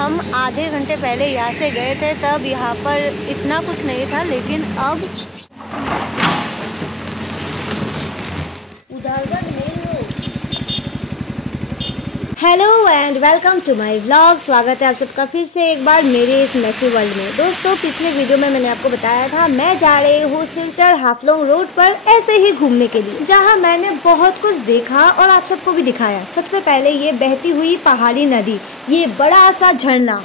हम आधे घंटे पहले यहाँ से गए थे, तब यहाँ पर इतना कुछ नहीं था, लेकिन अब hello and welcome to my vlog. स्वागत है आप सबका फिर से एक बार मेरे इस मैसी वर्ल्ड में। दोस्तों, पिछले वीडियो में मैंने आपको बताया था मैं जा रही हूँ सिलचर हाफलोंग रोड पर ऐसे ही घूमने के लिए, जहाँ मैंने बहुत कुछ देखा और आप सबको भी दिखाया। सबसे पहले ये बहती हुई पहाड़ी नदी, ये बड़ा सा झरना,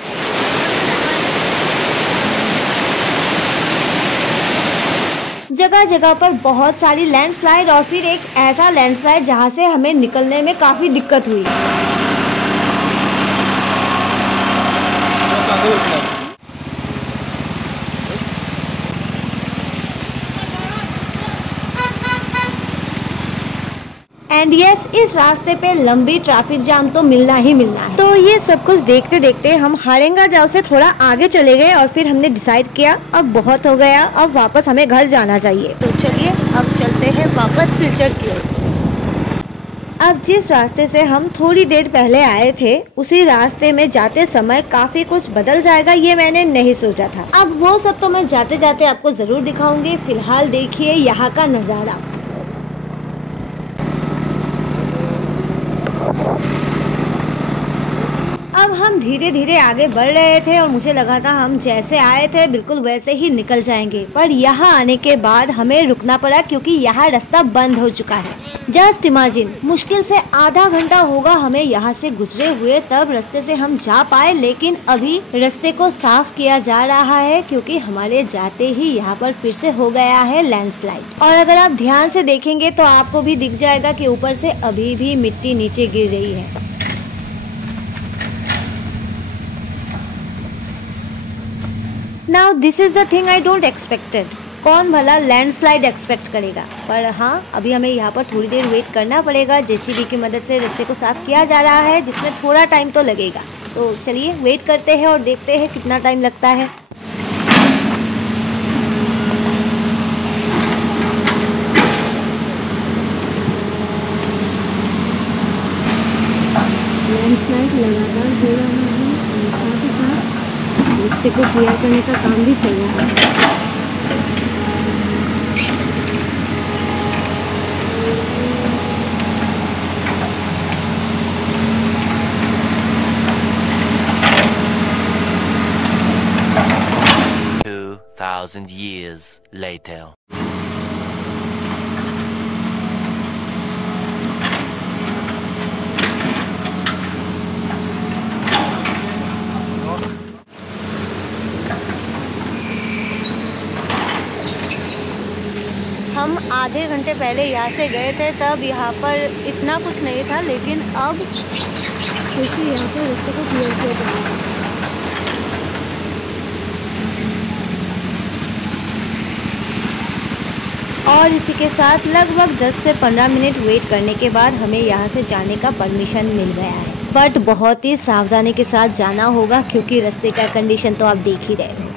जगह जगह पर बहुत सारी लैंडस्लाइड और फिर एक ऐसा लैंडस्लाइड जहाँ से हमें निकलने में काफी दिक्कत हुई। एंड यस, इस रास्ते पे लंबी ट्रैफिक जाम तो मिलना ही मिलना है। तो ये सब कुछ देखते देखते हम हारेंगा जाओ से थोड़ा आगे चले गए और फिर हमने डिसाइड किया अब बहुत हो गया, अब वापस हमें घर जाना चाहिए। तो चलिए अब चलते हैं वापस सिलचर की ओर। अब जिस रास्ते से हम थोड़ी देर पहले आए थे, उसी रास्ते में जाते समय काफी कुछ बदल जाएगा, ये मैंने नहीं सोचा था। अब वो सब तो मैं जाते जाते आपको जरूर दिखाऊंगी। फिलहाल देखिए यहाँ का नजारा। अब हम धीरे धीरे आगे बढ़ रहे थे और मुझे लगा था हम जैसे आए थे बिल्कुल वैसे ही निकल जाएंगे, पर यहाँ आने के बाद हमें रुकना पड़ा क्योंकि यहाँ रास्ता बंद हो चुका है। जस्ट इमेजिन, मुश्किल से आधा घंटा होगा हमें यहाँ से गुजरे हुए, तब रास्ते से हम जा पाए। लेकिन अभी रास्ते को साफ किया जा रहा है क्योंकि हमारे जाते ही यहाँ पर फिर से हो गया है लैंडस्लाइड। और अगर आप ध्यान से देखेंगे तो आपको भी दिख जाएगा कि ऊपर से अभी भी मिट्टी नीचे गिर रही है। Now this is the thing I don't expected। कौन भला लैंडस्लाइड एक्सपेक्ट करेगा, पर हाँ अभी हमें यहाँ पर थोड़ी देर वेट करना पड़ेगा। जेसीबी की मदद से रास्ते को साफ किया जा रहा है, जिसमें थोड़ा टाइम तो लगेगा। तो चलिए वेट करते हैं और देखते हैं कितना टाइम लगता है। लैंडस्लाइड लगातार हो रहा है और साथ ही साथ रास्ते को क्लियर करने का काम भी चल रहा है। Thousand years later. हम आधे घंटे पहले यहाँ से गए थे, तब यहाँ पर इतना कुछ नहीं था, लेकिन अब फिर से यहाँ पर रास्ते को क्लियर किया जा रहा है। और इसी के साथ लगभग 10 से 15 मिनट वेट करने के बाद हमें यहाँ से जाने का परमिशन मिल गया है। बट बहुत ही सावधानी के साथ जाना होगा क्योंकि रास्ते का कंडीशन तो आप देख ही रहे हो।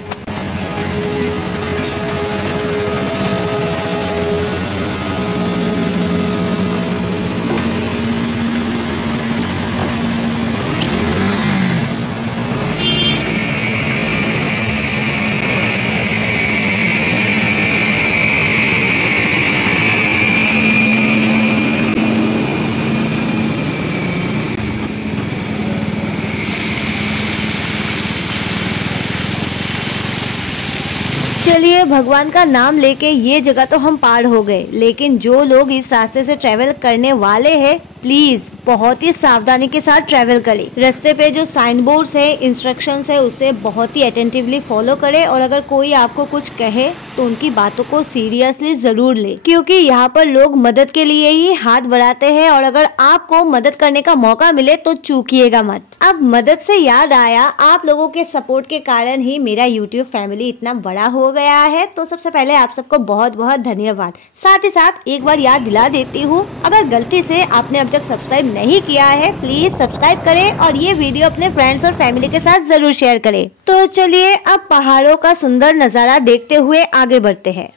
चलिए भगवान का नाम लेके ये जगह तो हम पार हो गए, लेकिन जो लोग इस रास्ते से ट्रेवल करने वाले हैं प्लीज बहुत ही सावधानी के साथ ट्रेवल करें। रास्ते पे जो साइन बोर्ड्स है, इंस्ट्रक्शंस है, उसे बहुत ही अटेंटिवली फॉलो करें। और अगर कोई आपको कुछ कहे तो उनकी बातों को सीरियसली जरूर ले, क्योंकि यहाँ पर लोग मदद के लिए ही हाथ बढ़ाते हैं और अगर आपको मदद करने का मौका मिले तो चूकिएगा मत। अब मदद से याद आया, आप लोगों के सपोर्ट के कारण ही मेरा यूट्यूब फैमिली इतना बड़ा हो गया है, तो सबसे पहले आप सबको बहुत बहुत धन्यवाद। साथ ही साथ एक बार याद दिला देती हूँ, अगर गलती से आपने अब तक सब्सक्राइब नहीं किया है प्लीज सब्सक्राइब करें और ये वीडियो अपने फ्रेंड्स और फैमिली के साथ जरूर शेयर करें। तो चलिए अब पहाड़ों का सुंदर नजारा देखते हुए आगे बढ़ते हैं।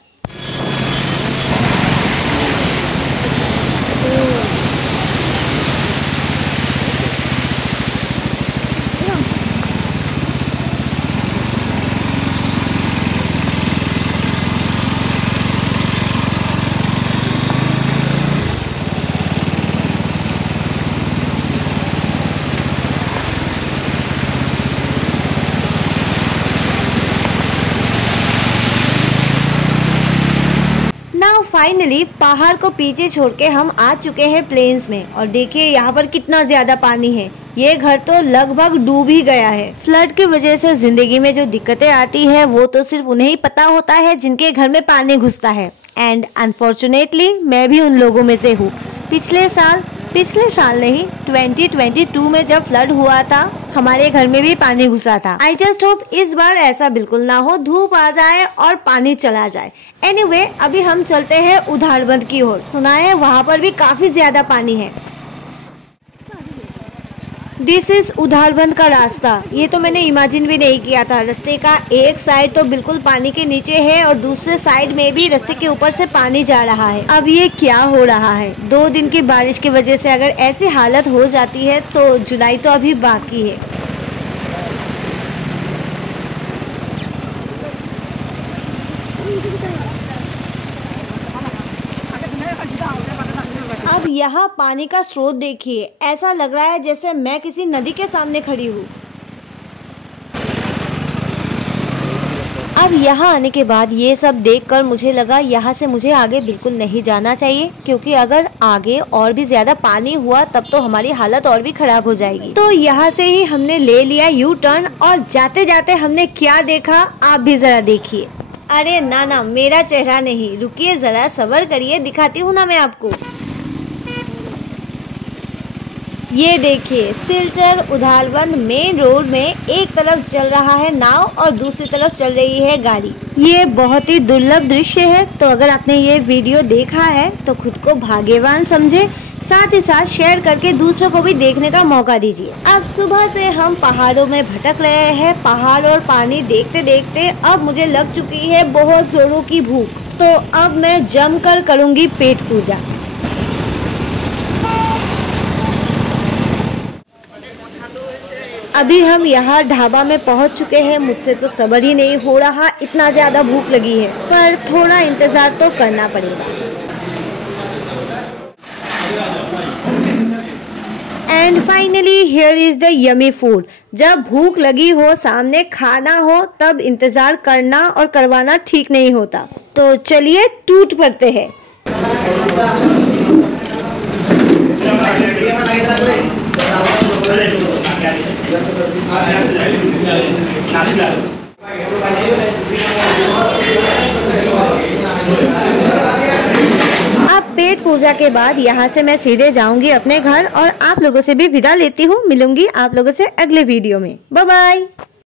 फाइनली पहाड़ को पीछे छोड़ के हम आ चुके हैं प्लेन्स में और देखिए यहाँ पर कितना ज्यादा पानी है। ये घर तो लगभग डूब ही गया है। फ्लड की वजह से जिंदगी में जो दिक्कतें आती है वो तो सिर्फ उन्हें ही पता होता है जिनके घर में पानी घुसता है। एंड अनफॉर्चुनेटली मैं भी उन लोगों में से हूँ। पिछले साल नहीं 2022 में जब फ्लड हुआ था हमारे घर में भी पानी घुसा था। आई जस्ट होप इस बार ऐसा बिल्कुल ना हो, धूप आ जाए और पानी चला जाए। एनीवे, अभी हम चलते हैं उधारबंद की ओर। सुना है वहाँ पर भी काफी ज्यादा पानी है। दिस इज उधारबंद का रास्ता। ये तो मैंने इमेजिन भी नहीं किया था। रास्ते का एक साइड तो बिल्कुल पानी के नीचे है और दूसरे साइड में भी रास्ते के ऊपर से पानी जा रहा है। अब ये क्या हो रहा है? 2 दिन की बारिश की वजह से अगर ऐसी हालत हो जाती है तो जुलाई तो अभी बाकी है। अब यहाँ पानी का स्रोत देखिए, ऐसा लग रहा है जैसे मैं किसी नदी के सामने खड़ी हूँ। अब यहाँ आने के बाद ये सब देखकर मुझे लगा यहाँ से मुझे आगे बिल्कुल नहीं जाना चाहिए, क्योंकि अगर आगे और भी ज्यादा पानी हुआ तब तो हमारी हालत और भी खराब हो जाएगी। तो यहाँ से ही हमने ले लिया यू टर्न और जाते जाते हमने क्या देखा आप भी जरा देखिए। अरे ना, मेरा चेहरा नहीं, रुकिए जरा सब्र करिए, दिखाती हूँ ना मैं आपको। ये देखिए सिलचर उधारबंद मेन रोड में एक तरफ चल रहा है नाव और दूसरी तरफ चल रही है गाड़ी। ये बहुत ही दुर्लभ दृश्य है। तो अगर आपने ये वीडियो देखा है तो खुद को भाग्यवान समझे, साथ ही साथ शेयर करके दूसरों को भी देखने का मौका दीजिए। अब सुबह से हम पहाड़ों में भटक रहे हैं। पहाड़ और पानी देखते देखते अब मुझे लग चुकी है बहुत जोरों की भूख। तो अब मैं जमकर करूँगी पेट पूजा। अभी हम यहाँ ढाबा में पहुँच चुके हैं। मुझसे तो सब्र ही नहीं हो रहा, इतना ज्यादा भूख लगी है, पर थोड़ा इंतजार तो करना पड़ेगा। And finally here is the yummy food. जब भूख लगी हो, सामने खाना हो, तब इंतजार करना और करवाना ठीक नहीं होता। तो चलिए टूट पड़ते हैं। अब पेट पूजा के बाद यहाँ से मैं सीधे जाऊंगी अपने घर और आप लोगों से भी विदा लेती हूँ। मिलूंगी आप लोगों से अगले वीडियो में। Bye bye.